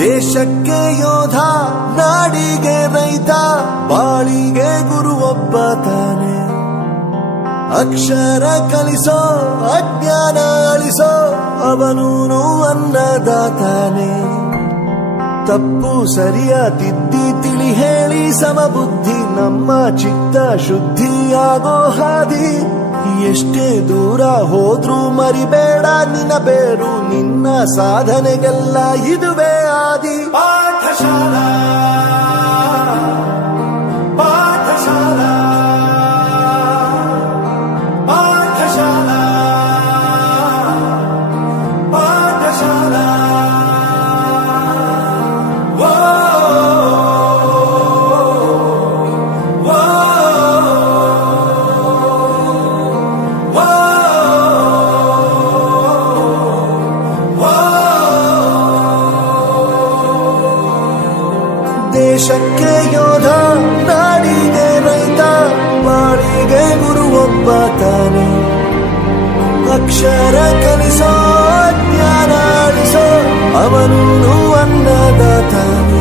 ದೇಶಕ್ಕೆ ಯೋಧ, ನಾಡಿಗೆ ರೈತ, ಬಾಳಿಗೆ ಗುರು ಒಬ್ಬ ತಾನೆ. ಅಕ್ಷರ ಕಲಿಸೋ, ಅಜ್ಞಾನ ಅಳಿಸೋ, ಅವನೂನು ಅನ್ನದಾತಾನೆ. ತಪ್ಪು ಸರಿಯ ತಿದ್ದಿ ತಿಳಿ ಹೇಳಿ ಸಮಬುದ್ಧಿ, ನಮ್ಮ ಚಿತ್ತ ಶುದ್ಧಿಯಾಗೋ ಹಾದಿ. ಎಷ್ಟೇ ದೂರ ಹೋದ್ರೂ ಮರಿಬೇಡ ನಿನ್ನ ಬೇರು, ನಿನ್ನ ಸಾಧನೆಗೆಲ್ಲ ಇದುವೇ ಆದಿ. ಪಾಠಶಾಲಾ ಪಾಠಶಾಲಾ ಪಾಠಶಾಲಾ ಪಾಠಶಾಲಾ. ದೇಶಕ್ಕೆ ಯೋಧ, ನಾಡಿಗೆ ರೈತ, ಬಾಳಿಗೆ ಗುರು ಒಬ್ಬ ತಾನೆ. ಅಕ್ಷರ ಕಲಿಸೋ, ಜ್ಞಾನ ಅಳಿಸೋ, ಅವನೂನು ಅನ್ನದಾತಾನೆ.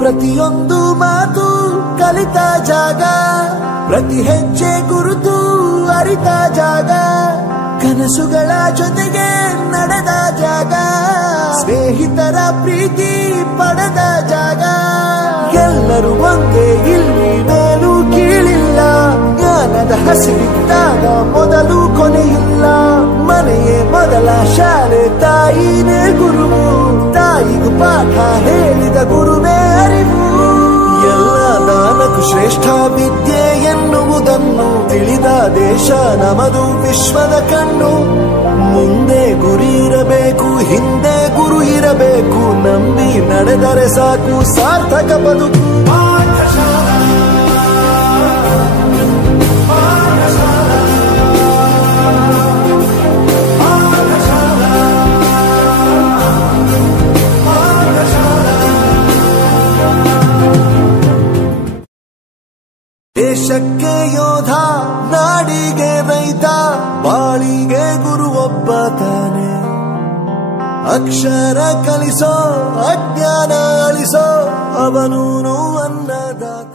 ಪ್ರತಿಯೊಂದು ಮಾತು ಕಲಿತ ಜಾಗ, ಪ್ರತಿ ಹೆಜ್ಜೆ ಗುರುತು ಅರಿತ ಜಾಗ, ಕನಸುಗಳ ಜೊತೆಗೆ ನಡೆದ ಜಾಗ, ಸ್ನೇಹಿತರ ಪ್ರೀತಿ ಪಡೆದ ಜಾಗ. ಎಲ್ಲರೂ ಒಂದೇ, ಇಲ್ಲಿ ಮೇಲೂ ಕೀಳಿಲ್ಲ, ಜ್ಞಾನದ ಹಸಿವಿದ್ದಾಗ ಮೊದಲು ಕೊನೆಯಿಲ್ಲ. ಮನೆಯೇ ಮೊದಲ ಶಾಲೆ, ತಾಯಿನೇ ಗುರುವು, ತಾಯಿಗೂ ಪಾಠ ಹೇಳಿದ ಗುರುವೇ ಅರಿವು. ಎಲ್ಲ ದಾನಕ್ಕೂ ಶ್ರೇಷ್ಠ ವಿದ್ಯೆ ಎನ್ನುವುದನ್ನು ತಿಳಿದ ದೇಶ ನಮದು, ವಿಶ್ವದ ಕಣ್ಣು. ಮುಂದೆ ಗುರಿ ಇರಬೇಕು, ಹಿಂದೆ ಗುರು ಇರಬೇಕು, ನಂಬಿ ನಡೆದರೆ ಸಾಕು ಸಾರ್ಥಕ ಬದುಕು. ಪಾಠಶಾಲಾ ದೇಶಕ್ಕೆ ಯೋಧ, ನಾಡಿಗೆ ರೈತ, ಬಾಳಿಗೆ ಗುರು ಒಬ್ಬ ತಾನೆ. ಅಕ್ಷರ ಕಲಿಸೋ, ಅಜ್ಞಾನ ಅಳಿಸೋ, ಅವನೂನು ಅನ್ನದಾತ.